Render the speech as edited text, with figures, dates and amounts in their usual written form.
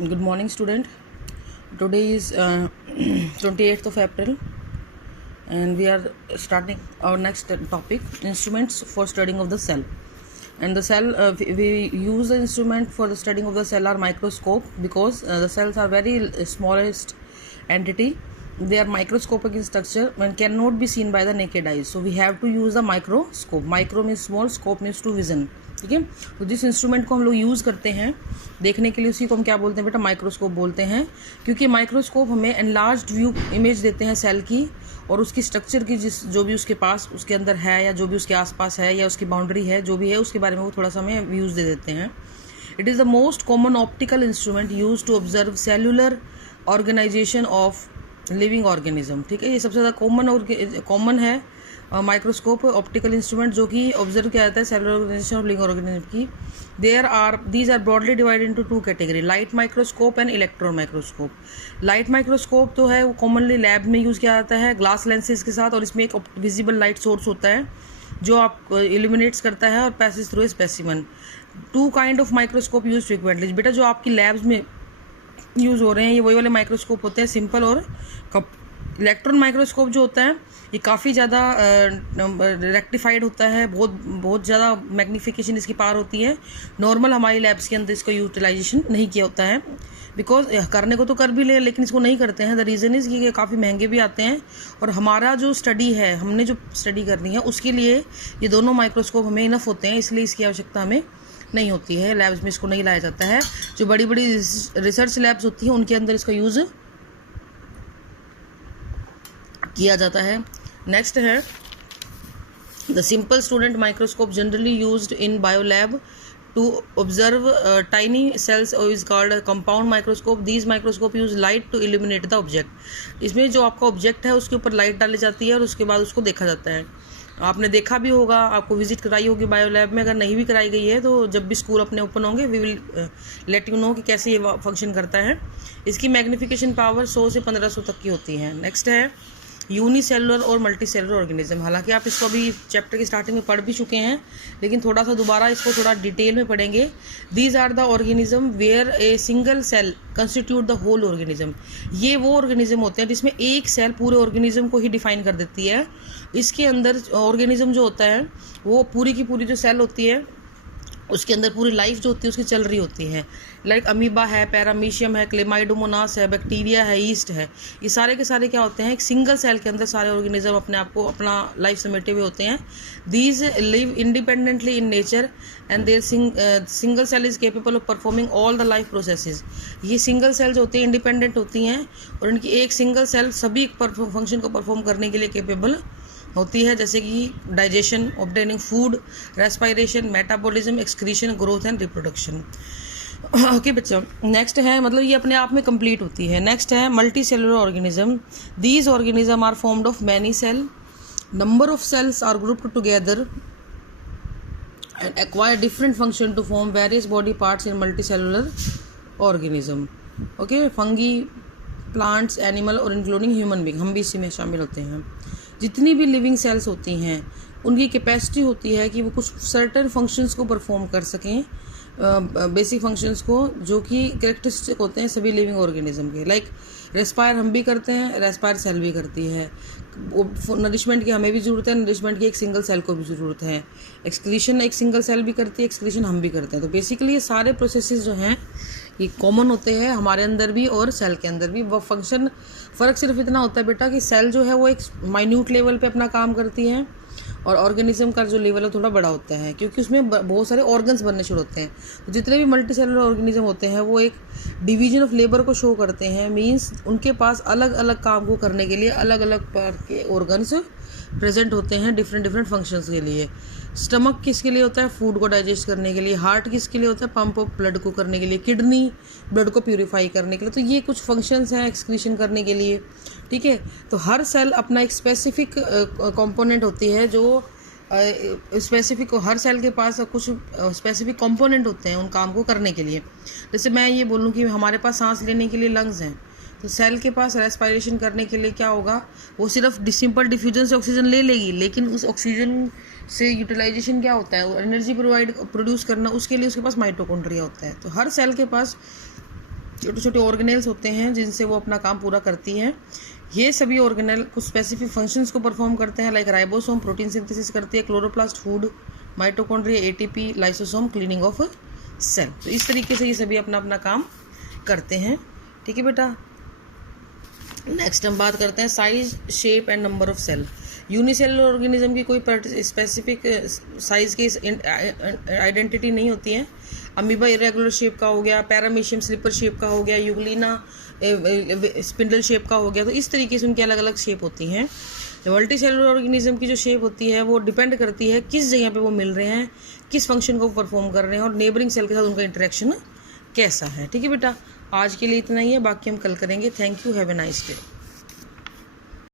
Good morning, student. Today is 28th of April, and we are starting our next topic: instruments for studying of the cell. And the cell, we use the instrument for the studying of the cell are microscope, because the cells are very smallest entity. They are microscopic in structure and cannot be seen by the naked eyes. So we have to use the microscope. Micro means small, scope means to vision. ठीक है, तो जिस instrument को हम लोग use करते हैं देखने के लिए, उसी को हम क्या बोलते हैं बेटा? माइक्रोस्कोप बोलते हैं, क्योंकि माइक्रोस्कोप हमें एनलार्ज्ड व्यू इमेज देते हैं सेल की और उसकी स्ट्रक्चर की, जो भी उसके पास उसके अंदर है या जो भी उसके आसपास है या उसकी बाउंड्री है जो भी है, उसके बारे में वो थोड़ा सा हमें व्यूज़ दे देते हैं. It is the most common optical instrument use to observe cellular organisation of living organism. ठीक है, ये सबसे ज़्यादा कॉमन है माइक्रोस्कोप ऑप्टिकल इंस्ट्रूमेंट जो कि ऑब्जर्व किया जाता है cellular organisation of living organism की. These are broadly divided into two category: light microscope and electron microscope. Light microscope तो है वो कॉमनली लैब में यूज़ किया जाता है ग्लास लेंसेज के साथ, और इसमें एक विजिबल लाइट सोर्स होता है जो आप इल्यूमिनेट्स करता है और passage through specimen. Two kind of microscope use frequently. बेटा जो आपकी लैब्स में यूज़ हो रहे हैं ये वही वाले माइक्रोस्कोप होते हैं, सिंपल और कप. इलेक्ट्रॉन माइक्रोस्कोप जो होता है ये काफ़ी ज़्यादा रेक्टिफाइड होता है, बहुत ज़्यादा मैग्नीफिकेशन इसकी पावर होती है. नॉर्मल हमारी लैब्स के अंदर इसका यूटिलाइजेशन नहीं किया होता है, बिकॉज करने को तो कर भी ले लेकिन इसको नहीं करते हैं. द रीज़न इज़ कि ये काफ़ी महंगे भी आते हैं, और हमारा जो स्टडी है, हमने जो स्टडी करनी है उसके लिए ये दोनों माइक्रोस्कोप हमें इनफ होते हैं, इसलिए इसकी आवश्यकता हमें नहीं होती है. लैब्स में इसको नहीं लाया जाता है. जो बड़ी बड़ी रिसर्च लैब्स होती हैं उनके अंदर इसका यूज़ किया जाता है. नेक्स्ट है the simple student microscope generally used in biolab to observe tiny cells is called compound microscope. These microscope use light to illuminate the object. इसमें जो आपका ऑब्जेक्ट है उसके ऊपर लाइट डाली जाती है और उसके बाद उसको देखा जाता है. आपने देखा भी होगा, आपको विजिट कराई होगी बायोलैब में. अगर नहीं भी कराई गई है तो जब भी स्कूल अपने ओपन होंगे we will let you know कि कैसे ये फंक्शन करता है. इसकी मैग्नीफिकेशन पावर 100 से 1500 तक की होती है. नेक्स्ट है यूनिसेलुलर और मल्टी सेलुलर ऑर्गेनिज्म. हालांकि आप इसको अभी चैप्टर की स्टार्टिंग में पढ़ भी चुके हैं, लेकिन थोड़ा सा दोबारा इसको थोड़ा डिटेल में पढ़ेंगे. These are the organism where a single cell constitute the whole organism. ये वो ऑर्गेनिज्म होते हैं जिसमें एक सेल पूरे ऑर्गेनिज्म को ही डिफाइन कर देती है. इसके अंदर ऑर्गेनिज्म जो होता है वो पूरी की पूरी जो सेल होती है उसके अंदर पूरी लाइफ जो होती है उसकी चल रही होती है. लाइक अमीबा है, पैरामीशियम है, क्लेमाइडोमोनास है, बैक्टीरिया है, ईस्ट है. ये सारे के सारे क्या होते हैं? एक सिंगल सेल के अंदर सारे ऑर्गेनिज्म अपने आप को अपना लाइफ समेटे हुए होते हैं. These live independently in nature and their single cell is capable of performing all the life processes. ये सिंगल सेल जो होती हैं इंडिपेंडेंट होती हैं और इनकी एक सिंगल सेल सभी फंक्शन को परफॉर्म करने के लिए केपेबल होती है, जैसे कि digestion, obtaining food, respiration, metabolism, excretion, growth and reproduction. Okay बच्चों, नेक्स्ट है मतलब ये अपने आप में कंप्लीट होती है. नेक्स्ट है multicellular organism. These organism are formed of many cell. Number of cells are grouped together and acquire different function to form various body parts in multicellular organism. Okay, fungi, plants, animal और including human being, हम भी इसी में शामिल होते हैं. जितनी भी लिविंग सेल्स होती हैं उनकी कैपेसिटी होती है कि वो कुछ सर्टेन फंक्शंस को परफॉर्म कर सकें, बेसिक फंक्शंस को, जो कि कैरेक्टरिस्टिक होते हैं सभी लिविंग ऑर्गेनिज्म के. लाइक रेस्पायर हम भी करते हैं, रेस्पायर सेल भी करती है. नरिशमेंट की हमें भी ज़रूरत है, नरिशमेंट की एक सिंगल सेल को भी ज़रूरत है. एक्सक्रीशन एक सिंगल सेल भी करती है, एक्सक्रीशन हम भी करते हैं. तो बेसिकली ये सारे प्रोसेसेस जो हैं ये कॉमन होते हैं हमारे अंदर भी और सेल के अंदर भी. वो फंक्शन फ़र्क सिर्फ इतना होता है बेटा कि सेल जो है वो एक माइन्यूट लेवल पे अपना काम करती है और ऑर्गेनिज्म का जो लेवल है थोड़ा बड़ा होता है, क्योंकि उसमें बहुत सारे ऑर्गन्स बनने शुरू होते हैं. तो जितने भी मल्टी सेलुलर ऑर्गेनिज्म होते हैं वो एक डिवीजन ऑफ लेबर को शो करते हैं. मींस उनके पास अलग अलग काम को करने के लिए अलग अलग प्रकार के ऑर्गन्स प्रेजेंट होते हैं डिफरेंट फंक्शंस के लिए. स्टमक किसके लिए होता है? फूड को डाइजेस्ट करने के लिए. हार्ट किसके लिए होता है? पंप ऑफ ब्लड को करने के लिए. किडनी ब्लड को प्यूरिफाई करने के लिए. तो ये कुछ फंक्शंस हैं एक्सक्रीशन करने के लिए. ठीक है, तो हर सेल अपना एक स्पेसिफिक कंपोनेंट होती है जो स्पेसिफिक, हर सेल के पास कुछ स्पेसिफिक कंपोनेंट होते हैं उन काम को करने के लिए. जैसे मैं ये बोलूँ कि हमारे पास सांस लेने के लिए लंग्स हैं, तो सेल के पास रेस्पायरेशन करने के लिए क्या होगा? वो सिर्फ सिंपल डिफ्यूजन से ऑक्सीजन ले लेगी, लेकिन उस ऑक्सीजन से यूटिलाइजेशन क्या होता है? एनर्जी प्रोड्यूस करना, उसके लिए उसके पास माइटोकॉन्ड्रिया होता है. तो हर सेल के पास छोटे छोटे ऑर्गेनेल्स होते हैं जिनसे वो अपना काम पूरा करती हैं। ये सभी ऑर्गेनेल कुछ स्पेसिफिक फंक्शंस को परफॉर्म करते हैं, लाइक राइबोसोम प्रोटीन सिंथेसिस करती है, chloroplast food, mitochondria ATP, lysosome cleaning of cell. तो इस तरीके से ये सभी अपना अपना काम करते हैं। ठीक है बेटा, नेक्स्ट हम बात करते हैं size, shape and number of cell. Unicellular organism की कोई स्पेसिफिक साइज की आइडेंटिटी नहीं होती है। अमीबा इरेगुलर शेप का हो गया, पैरामीशियम स्लीपर शेप का हो गया, यूग्लिना स्पिंडल शेप का हो गया। तो इस तरीके से उनकी अलग अलग शेप होती हैं। मल्टी सेलुलर ऑर्गेनिज्म की जो शेप होती है वो डिपेंड करती है किस जगह पे वो मिल रहे हैं, किस फंक्शन को परफॉर्म कर रहे हैं और नेबरिंग सेल के साथ उनका इंटरेक्शन कैसा है। ठीक है बेटा, आज के लिए इतना ही है, बाकी हम कल करेंगे। Thank you, have a nice day.